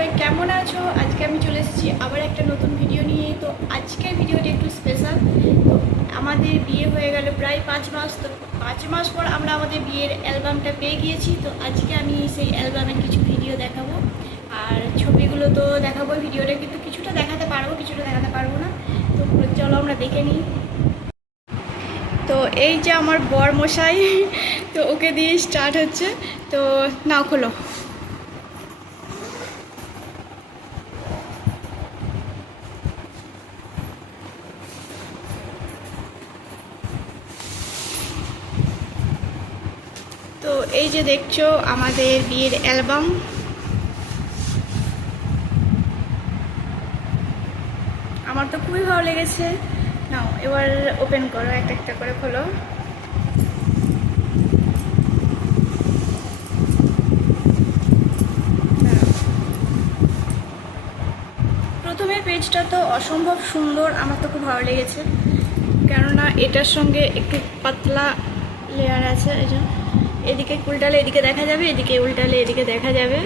সবাই কেমন আছো? আজকে আমি চলে এসেছি আবার একটা নতুন ভিডিও নিয়ে। তো আজকের ভিডিওটি একটু স্পেশাল তো আমাদের বিয়ে হয়ে গেল প্রায় পাঁচ মাস। তো পাঁচ মাস পর আমরা আমাদের বিয়ের অ্যালবামটা পেয়ে গিয়েছি। তো আজকে আমি সেই অ্যালবামের কিছু ভিডিও দেখাবো। আর ছবিগুলো তো দেখাবো ভিডিওটা কিন্তু কিছুটা দেখাতে পারব, কিছুটা দেখাতে পারব না। তো চলো আমরা দেখে নিই। তো এই যে আমার বর মশাই তো ওকে দিয়ে স্টার্ট হচ্ছে। তো নাও খোলো। তো এই যে দেখছ, আমাদের বিয়ের অ্যালবাম। আমার তো খুবই ভালো লেগেছে। নাও, এবার ওপেন করো, একটা একটা করে খোলো। দাঁড়াও। প্রথমের পেজটা তো অসম্ভব সুন্দর, আমার তো খুব ভালো লেগেছে। কেননা এটার সঙ্গে একটু পাতলা লেয়ার আছে, এই এদিকে উল্টালে এদিকে দেখা যাবে, এদিকে উল্টালে এদিকে দেখা যাবে।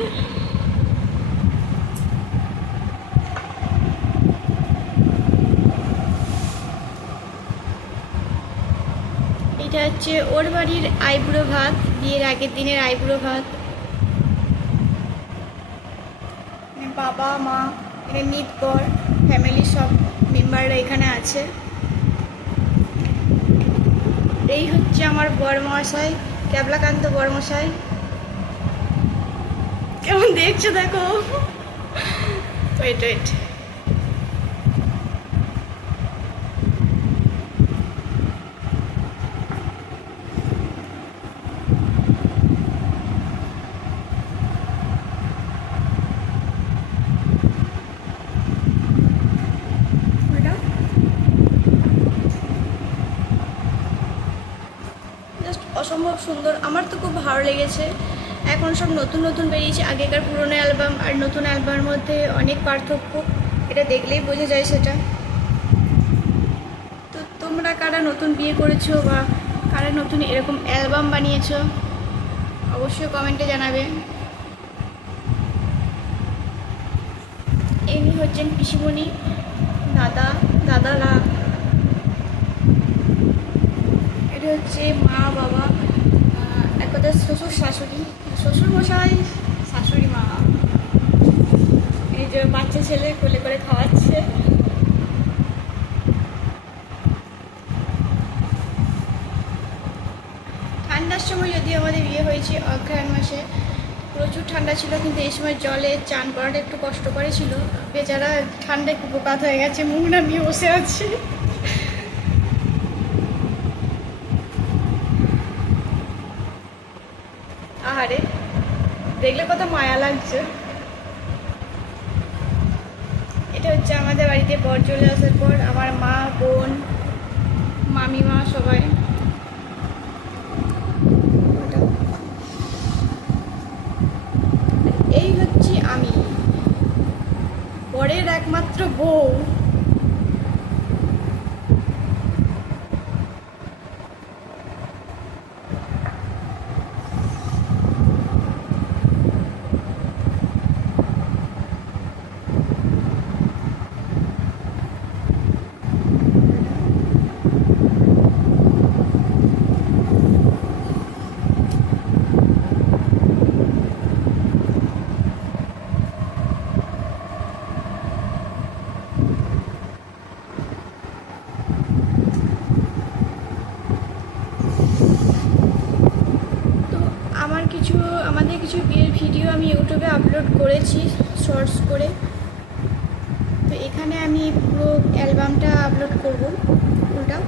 এটা হচ্ছে ওর বাড়ির আইবুড়ো ভাত, বিয়ের আগের দিনের আইবুড়ো ভাত। বাবা, মা নিত বর ফ্যামিলির সব মেম্বাররা এখানে আছে। এই হচ্ছে আমার বরমশাই ক্যাবলাকান্ত বর্মশাই কেমন দেখছ দেখো? ওয়েট ওয়েট ওটা জাস্ট অসম্ভব সুন্দর। আমার তো খুব ভালো লেগেছে। এখন সব নতুন নতুন বেরিয়েছে। আগেকার পুরনো অ্যালবাম আর নতুন অ্যালবামের মধ্যে অনেক পার্থক্য। এটা দেখলেই বোঝা যায় সেটা। তো তোমরা কারা নতুন বিয়ে করেছ বা কারা নতুন এরকম অ্যালবাম বানিয়েছো, অবশ্যই কমেন্টে জানাবে। ইনি হচ্ছেন পিসিমণি, দাদা, দাদারা। এটা হচ্ছে মা বাবা কথা শ্বশুর শাশুড়ি, শ্বশুর মশাই, শাশুড়ি মা। এই যে বাচ্চা ছেলে কোলে করে খাওয়াচ্ছে। ঠান্ডার সময় যদি আমাদের বিয়ে হয়েছে অগ্রহায়ণ মাসে প্রচুর ঠান্ডা ছিল, কিন্তু এই সময় জলে চান করাটা একটু কষ্ট করে ছিল। বেচারা ঠান্ডায় কুপোকাত হয়ে গেছে, মুখ না নিয়ে বসে আছে। আহারে দেখলে কত মায়া লাগছে। এটা হচ্ছে আমাদের বাড়িতে বর চলে আসার পর আমার মা, বোন, মামিমা সবাই। এই হচ্ছে আমি। বরের একমাত্র বউ তো আমার কিছু আমাদের কিছু বিয়ের ভিডিও আমি ইউটিউবে আপলোড করেছি শর্টস করে। তো এখানে আমি পুরো অ্যালবামটা আপলোড করব, ফুলটা।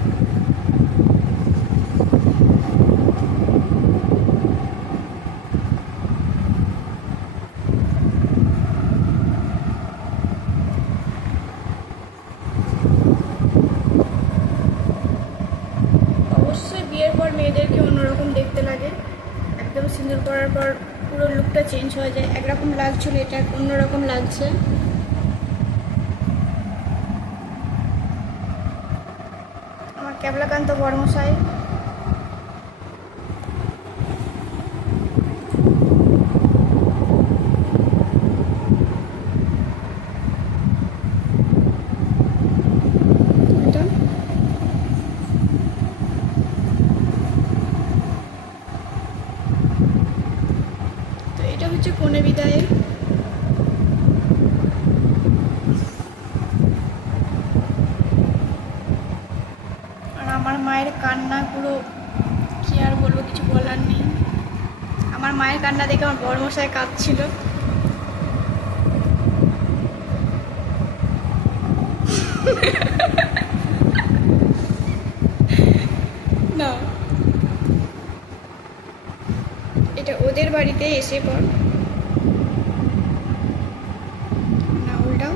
অবশ্যই বিয়ের পর মেয়েদেরকে অন্যরকম দেখতে লাগে। একদম সিঁদুর করার পর পুরো লুকটা চেঞ্জ হয়ে যায়। একরকম লাগছিল এটা অন্যরকম লাগছে। আমার ক্যাবলাকান্ত বর্মশাই দেয় আর আমার মায়ের কান্না পুরো, কি আর বলব, কিছু বলার নেই। আমার মায়ের কান্না দেখে আমার বড় মশাই কাঁদছিল। না। এটা ওদের বাড়িতে এসে পর না উল্টাও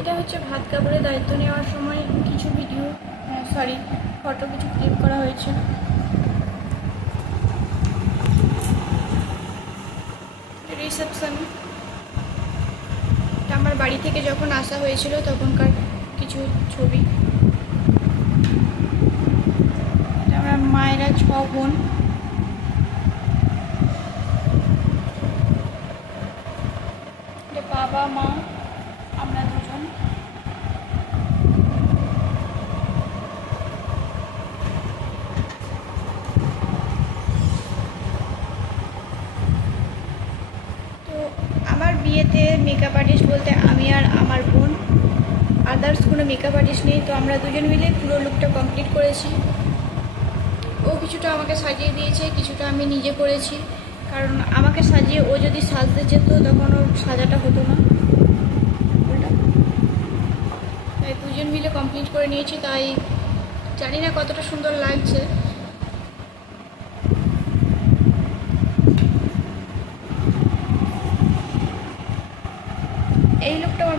এটা কাপড়ের দায়িত্ব নেওয়ার সময় কিছু ভিডিও সরি ফটো কিছু ক্লিক করা হয়েছে। রিসেপশন আমার বাড়ি থেকে যখন আসা হয়েছিল তখনকার কিছু ছবি। আমার মায়েরা ছ বোন। বাবা, মা আমরা দুজন তো আমার বিয়েতে মেকআপ আর্টিস্ট বলতে আমি আর আমার বোন আদার্স কোনো মেকআপ আর্টিস্ট নেই, তো আমরা দুজন মিলে পুরো লুকটা কমপ্লিট করেছি। ও কিছুটা আমাকে সাজিয়ে দিয়েছে, কিছুটা আমি নিজে করেছি। কারণ আমাকে সাজিয়ে ও যদি সাজতে যেত, তখন ওর সাজাটা হতো না। তাই দুজন মিলে কমপ্লিট করে নিয়েছি, তাই জানি না কতটা সুন্দর লাগছে।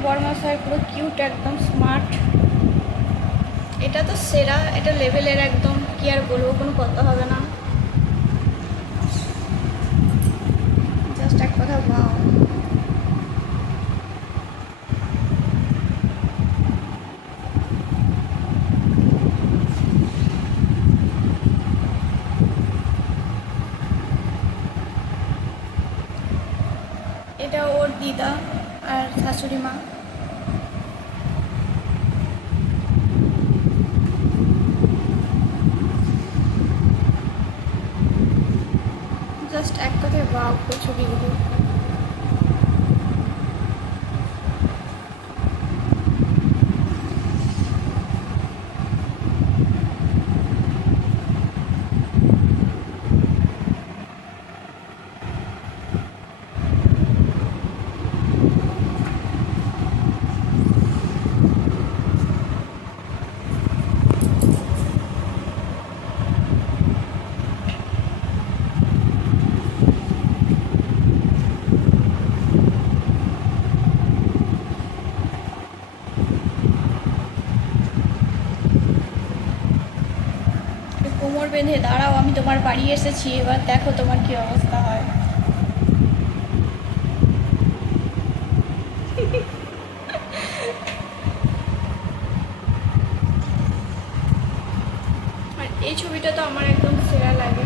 আমার পুরো কিউট একদম স্মার্ট এটা তো সেরা, এটা লেভেলের একদম, কি আর বলব, কোনো কথা হবে না। জাস্ট এক কথা ভাও এটা ওর দিদা আর শাশুড়ি মা জাস্ট কথায় ছবিগুলো। বেঁধে দাঁড়াও, আমি তোমার বাড়ি এসেছি, এবার দেখো তোমার কি অবস্থা হয়। আর এই ছবিটা তো আমার একদম সেরা লাগে।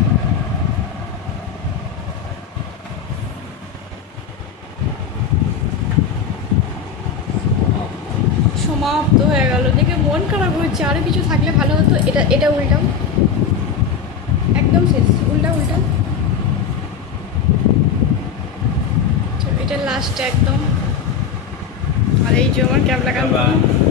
সমাপ্ত হয়ে গেল। দেখে মন খারাপ হচ্ছে আরও কিছু থাকলে ভালো হতো। এটা এটা উল্টাও একদম শেষ উল্টা উল্টা এটা লাস্ট একদম। আর এই যে আমার ক্যাবলা Bye-bye.